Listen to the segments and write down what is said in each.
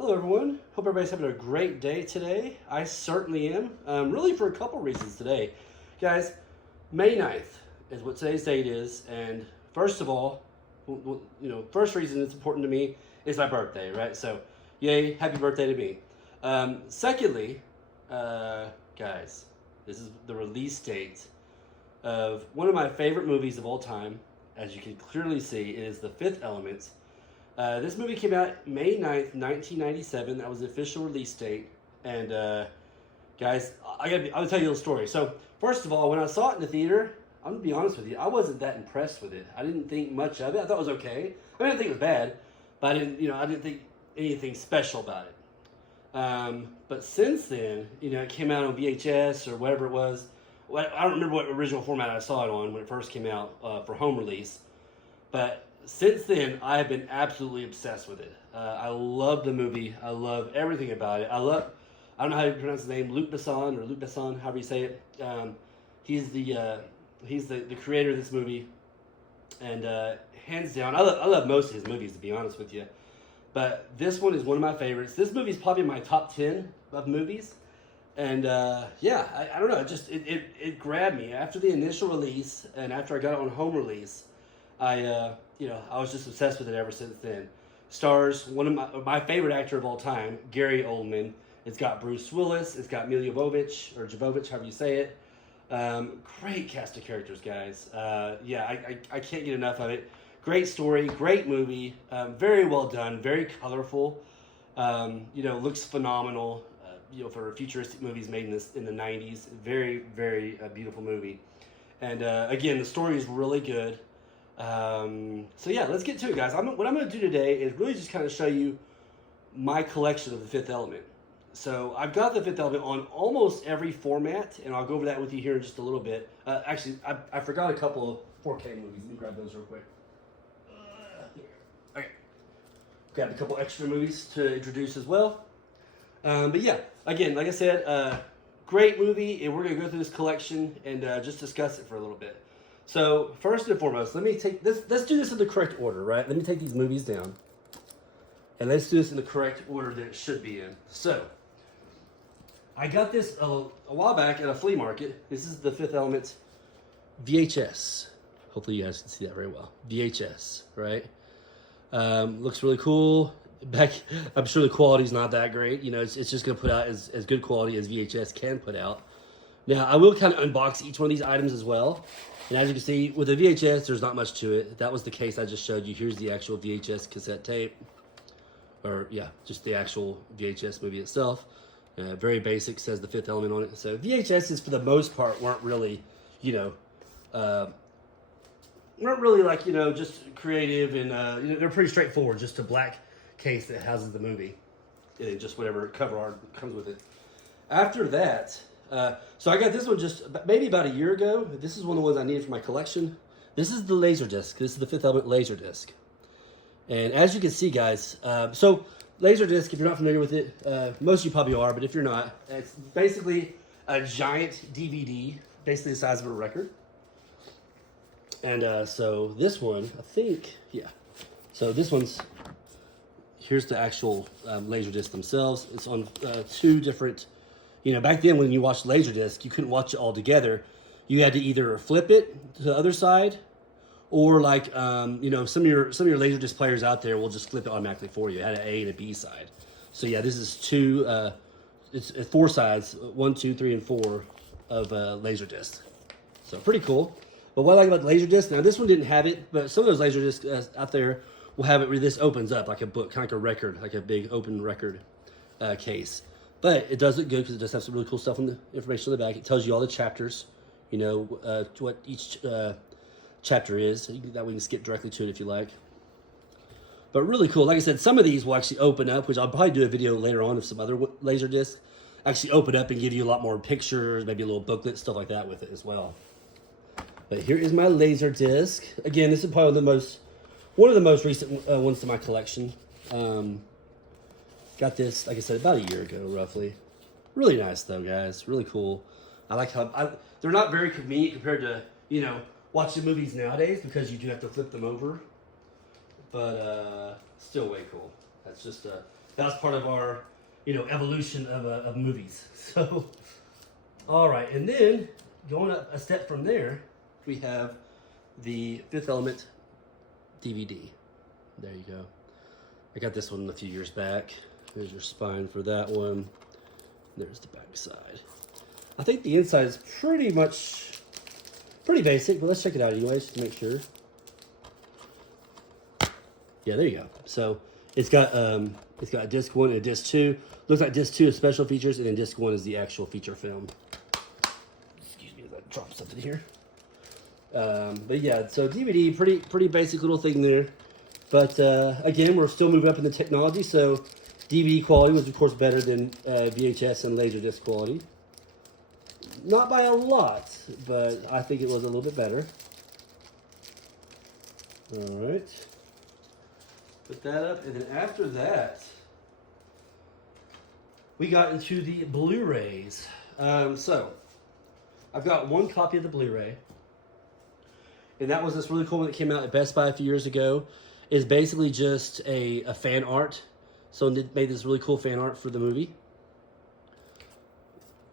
Hello everyone, hope everybody's having a great day today. I certainly am, really for a couple reasons today. Guys, May 9th is what today's date is, and first of all, first reason it's important to me is my birthday, right? So, yay, happy birthday to me. Secondly, guys, this is the release date of one of my favorite movies of all time. As you can clearly see, it is The Fifth Element. This movie came out May 9th, 1997. That was the official release date. And guys, I'll tell you a little story. So first of all, when I saw it in the theater, I'm gonna be honest with you, I wasn't that impressed with it. I didn't think much of it. I thought it was okay. I didn't think it was bad, but I didn't think anything special about it. But since then, it came out on VHS or whatever it was. I don't remember what original format I saw it on when it first came out for home release. But since then, I have been absolutely obsessed with it. I love the movie. I love everything about it. I don't know how you pronounce his name, Luc Besson, however you say it. He's the creator of this movie. And hands down, I love most of his movies, to be honest with you. But this one is one of my favorites. This movie is probably in my top 10 of movies. And I don't know, it grabbed me. After the initial release and after I got it on home release, I was just obsessed with it ever since then. Stars one of my favorite actor of all time, Gary Oldman. It's got Bruce Willis. It's got Mila Jovovich, however you say it. Great cast of characters, guys. I can't get enough of it. Great story, great movie, very well done, very colorful. Looks phenomenal. For futuristic movies made in the 90s, very, very beautiful movie. And again, the story is really good. Let's get to it, guys. What I'm going to do today is really just kind of show you my collection of The Fifth Element. So I've got The Fifth Element on almost every format, and I'll go over that with you here in just a little bit. Actually, I forgot a couple of 4K movies. Let me grab those real quick. Okay. Got a couple extra movies to introduce as well. Again, like I said, great movie, and we're going to go through this collection and just discuss it for a little bit. So, first and foremost, let's do this in the correct order, right? Let me take these movies down, and let's do this in the correct order that it should be in. So, I got this a while back at a flea market. This is The Fifth Element VHS. Hopefully you guys can see that very well. VHS, right? Looks really cool. I'm sure the quality's not that great. It's just going to put out as good quality as VHS can put out. Now, I will kind of unbox each one of these items as well. And as you can see, with the VHS, there's not much to it. That was the case I just showed you. Here's the actual VHS cassette tape. Just the actual VHS movie itself. Very basic, says The Fifth Element on it. So VHSs, for the most part, weren't really, just creative. And, they're pretty straightforward. Just a black case that houses the movie. And just whatever cover art comes with it. After that... so I got this one just maybe about a year ago. This is one of the ones I needed for my collection. This is the Laserdisc. This is the Fifth Element Laserdisc. And as you can see, guys, so Laserdisc, if you're not familiar with it, most of you probably are, but if you're not, it's basically a giant DVD, basically the size of a record. And so this one, I think, so this one's, here's the actual Laserdisc themselves. It's on two different... back then when you watched Laserdisc, you couldn't watch it all together. You had to either flip it to the other side, or some of your Laserdisc players out there will just flip it automatically for you. It had an A and a B side. So this is it's four sides, 1, 2, 3, and 4 of Laserdisc. So pretty cool. But what I like about Laserdisc, now this one didn't have it, but some of those Laserdiscs out there will have it where this opens up like a book, kind of like a record, like a big open record case. But it does look good because it does have some really cool stuff on the information on the back. It tells you all the chapters, what each chapter is. That way you can skip directly to it if you like. But really cool. Like I said, some of these will actually open up, which I'll probably do a video later on of some other Laserdiscs. Actually open up and give you a lot more pictures, maybe a little booklet, stuff like that with it as well. But here is my Laserdisc. Again, this is probably one of the most recent ones to my collection. Got this, like I said, about a year ago, roughly. Really nice, though, guys. Really cool. I like how... they're not very convenient compared to, watching movies nowadays because you do have to flip them over. But, still way cool. That's just that was part of our, evolution of movies. So, all right, and then going up a step from there, we have the Fifth Element DVD. There you go. I got this one a few years back. There's your spine for that one. There's the back side. I think the inside is pretty basic, but let's check it out anyways to make sure. Yeah, there you go. So it's got disc 1 and disc 2. Looks like disc 2 is special features, and then disc 1 is the actual feature film. Excuse me, I dropped something here. But yeah, so DVD, pretty basic little thing there. But again, we're still moving up in the technology, so DVD quality was of course better than VHS and Laserdisc quality. Not by a lot, but I think it was a little bit better. All right. Put that up, and then after that, we got into the Blu-rays. So, I've got one copy of the Blu-ray, and that was this really cool one that came out at Best Buy a few years ago. It's basically just a fan art. Someone made this really cool fan art for the movie.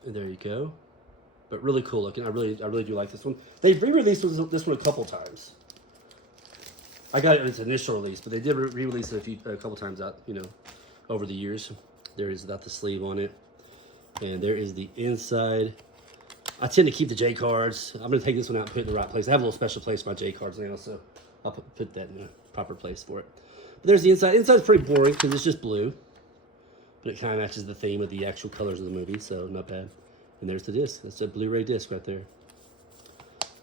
And there you go. But really cool looking. I really do like this one. They've re-released this one a couple times. I got it in its initial release, but they did re-release it a couple times out, over the years. There is the sleeve on it, and there is the inside. I tend to keep the J cards. I'm gonna take this one out and put it in the right place. I have a little special place for my J cards now, so I'll put that in a proper place for it. But there's the inside. Inside's pretty boring because it's just blue, but it kind of matches the theme of the actual colors of the movie, so not bad. And there's the disc. That's a Blu-ray disc right there.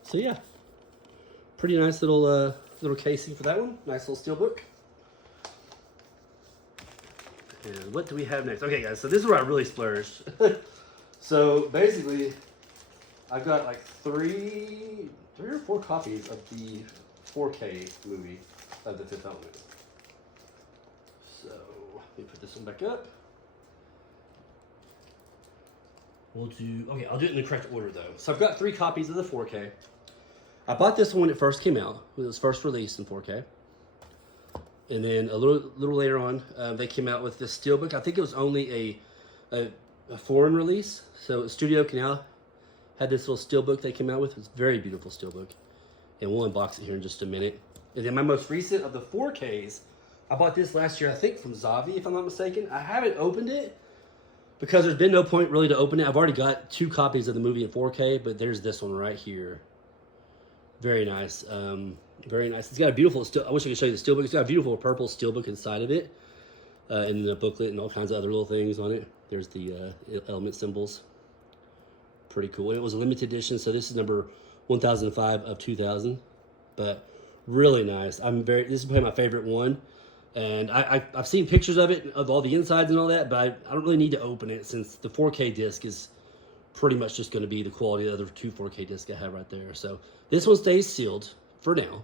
So yeah, pretty nice little casing for that one. Nice little steelbook. And what do we have next? Okay, guys, so this is where I really splurged. So basically, I've got like three or four copies of the 4K movie of The Fifth Element. So let me put this one back up. I'll do it in the correct order though. So I've got 3 copies of the 4K. I bought this one when it first came out. It was first released in 4K. And then a little later on, they came out with this Steelbook. I think it was only a foreign release. So Studio Canal had this little Steelbook they came out with. It's a very beautiful Steelbook. And we'll unbox it here in just a minute. And then my most recent of the 4Ks, I bought this last year, I think from Zavvi, if I'm not mistaken. I haven't opened it because there's been no point really to open it. I've already got 2 copies of the movie in 4K, but there's this one right here. Very nice. Very nice. It's got a beautiful, I wish I could show you the Steelbook. It's got a beautiful purple Steelbook inside of it. And the booklet and all kinds of other little things on it. There's the element symbols. Pretty cool. And it was a limited edition, so this is number 1005 of 2000. But really nice. This is probably my favorite one. And I've seen pictures of it, of all the insides and all that, but I don't really need to open it since the 4K disc is pretty much just going to be the quality of the other 2 4K discs I have right there. So this one stays sealed for now.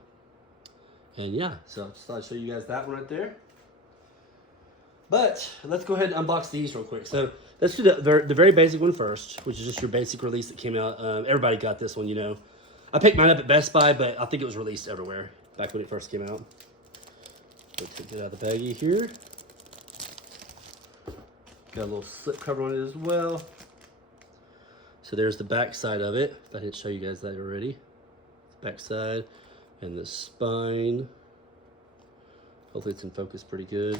And yeah, so I just thought I'd show you guys that one right there. But let's go ahead and unbox these real quick. So let's do the very basic one first, which is just your basic release that came out. Everybody got this one, I picked mine up at Best Buy, but I think it was released everywhere back when it first came out. So take it out of the baggie here. Got a little slip cover on it as well. So there's the back side of it. I didn't show you guys that already. Back side and the spine. Hopefully it's in focus pretty good.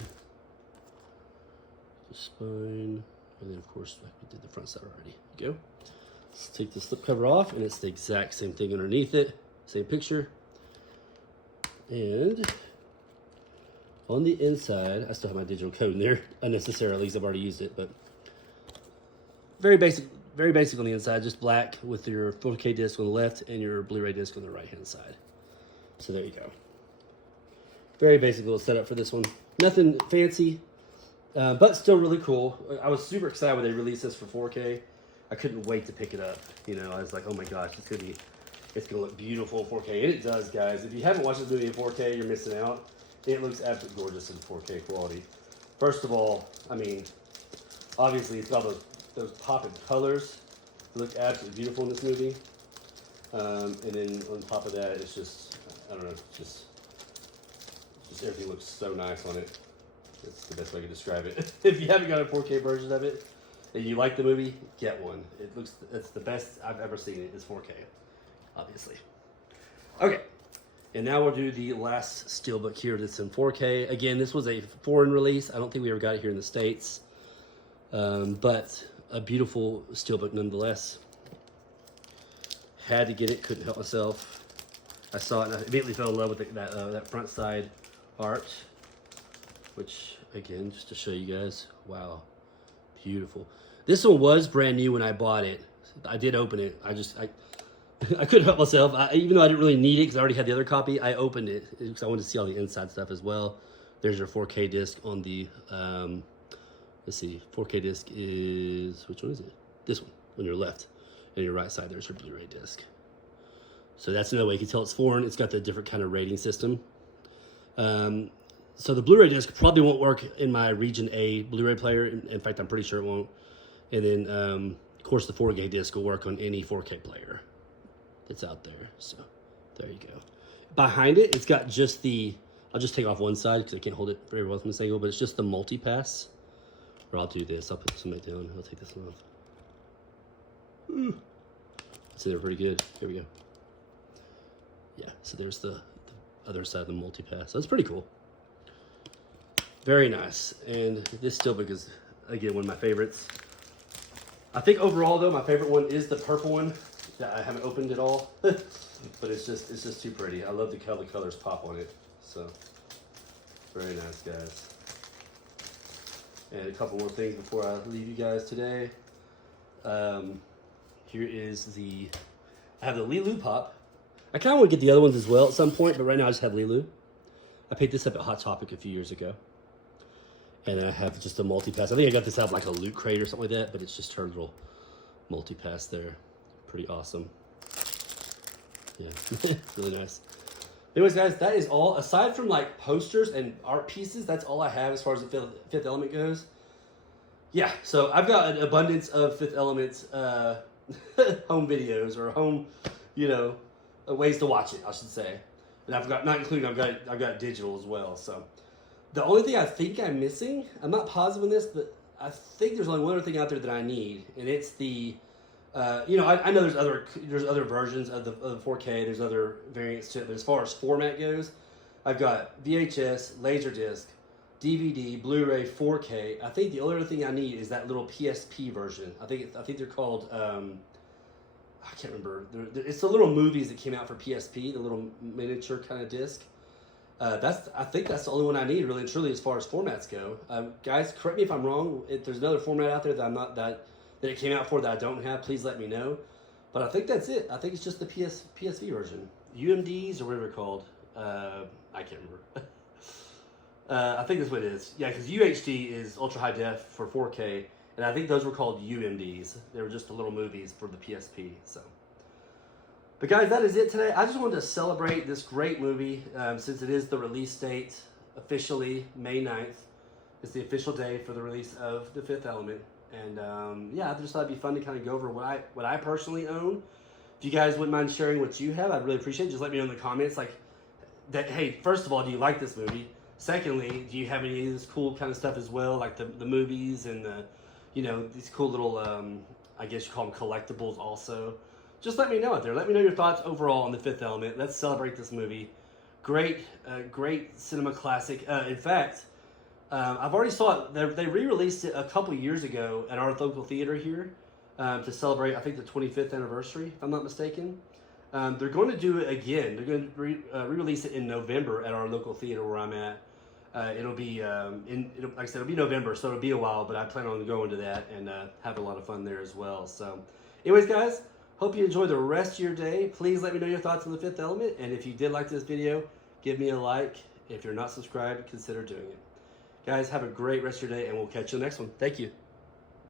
The spine, and then of course we did the front side already. There you go. Let's take the slip cover off, and it's the exact same thing underneath it. Same picture. And on the inside, I still have my digital code in there unnecessarily because I've already used it, but very basic on the inside, just black with your 4K disc on the left and your Blu-ray disc on the right-hand side. So there you go. Very basic little setup for this one. Nothing fancy, but still really cool. I was super excited when they released this for 4K. I couldn't wait to pick it up. I was like, oh my gosh, it's gonna look beautiful in 4K. And it does, guys. If you haven't watched this movie in 4K, you're missing out. It looks absolutely gorgeous in 4K quality. First of all, obviously it's got those popping colors. They look absolutely beautiful in this movie. And then on top of that, it's just, I don't know, just everything looks so nice on it. That's the best way I can describe it. If you haven't got a 4K version of it and you like the movie, get one. It's the best I've ever seen it. It's 4K, obviously. Okay, and now we'll do the last Steelbook here that's in 4K. Again, this was a foreign release. I don't think we ever got it here in the States, but a beautiful Steelbook nonetheless. Had to get it, couldn't help myself. I saw it and I immediately fell in love with that front side art, which again, just to show you guys, wow, beautiful. This one was brand new when I bought it. I did open it. I couldn't help myself. Even though I didn't really need it because I already had the other copy, I opened it because I wanted to see all the inside stuff as well. There's your 4K disc on the, let's see, 4K disc is, which one is it? This one on your left. And your right side, there's your Blu-ray disc. So that's another way you can tell it's foreign. It's got the different kind of rating system. So the Blu-ray disc probably won't work in my Region A Blu-ray player. In fact, I'm pretty sure it won't. And then, of course, the 4K disc will work on any 4K player that's out there. So there you go. Behind it, it's got just the, I'll just take off one side because I can't hold it very well from this angle, but it's just the multi-pass. Or I'll do this. I'll put some of it down. I'll take this one off. So they're pretty good. Here we go. Yeah, so there's the other side of the multi-pass. So it's pretty cool. Very nice. And this Steelbook is, again, one of my favorites. I think overall, though, my favorite one is the purple one that I haven't opened at all. But it's just too pretty. I love how the colors pop on it. So, very nice, guys. And a couple more things before I leave you guys today. Here is I have the Lilu Pop. I kind of want to get the other ones as well at some point, but right now I just have Lilu. I picked this up at Hot Topic a few years ago. And then I have just a multi-pass. I think I got this out of like a loot crate or something like that, but it's just her little multi-pass there. Pretty awesome. Yeah, really nice. Anyways, guys, that is all. Aside from like posters and art pieces, that's all I have as far as the Fifth Element goes. Yeah, so I've got an abundance of Fifth Element home videos or home, ways to watch it, I should say. And I've got digital as well. So the only thing I think I'm missing, I'm not positive on this, but I think there's only one other thing out there that I need, and it's the, I know there's other versions of the 4K. There's other variants to it, but as far as format goes, I've got VHS, Laserdisc, DVD, Blu-ray, 4K. I think the only other thing I need is that little PSP version. I think they're called, I can't remember. It's the little movies that came out for PSP, the little miniature kind of disc. I think that's the only one I need, really and truly, as far as formats go. Guys, correct me if I'm wrong. If there's another format out there that it came out for that I don't have, please let me know. But I think that's it. I think it's just the PSP version. UMDs or whatever they're called. I can't remember. I think that's what it is. Yeah, because UHD is ultra high def for 4K, and I think those were called UMDs. They were just the little movies for the PSP. So, but guys, that is it today. I just wanted to celebrate this great movie since it is the release date officially May 9th. It's the official day for the release of The Fifth Element, and yeah, I just thought it'd be fun to kind of go over what I personally own. If you guys wouldn't mind sharing what you have, I'd really appreciate it. Just let me know in the comments, like that. Hey, first of all, do you like this movie? Secondly, do you have any of this cool kind of stuff as well, like the movies and these cool little, I guess you call them collectibles also. Just let me know out there. Let me know your thoughts overall on The Fifth Element. Let's celebrate this movie. Great cinema classic. In fact, I've already saw it. They re-released it a couple years ago at our local theater here to celebrate, I think, the 25th anniversary, if I'm not mistaken. They're going to do it again. They're going to re-release it in November at our local theater where I'm at. It'll be like I said, it'll be November, so it'll be a while. But I plan on going to that and have a lot of fun there as well. So, anyways, guys, hope you enjoy the rest of your day. Please let me know your thoughts on The Fifth Element, and if you did like this video, give me a like. If you're not subscribed, consider doing it. Guys, have a great rest of your day, and we'll catch you in the next one. Thank you.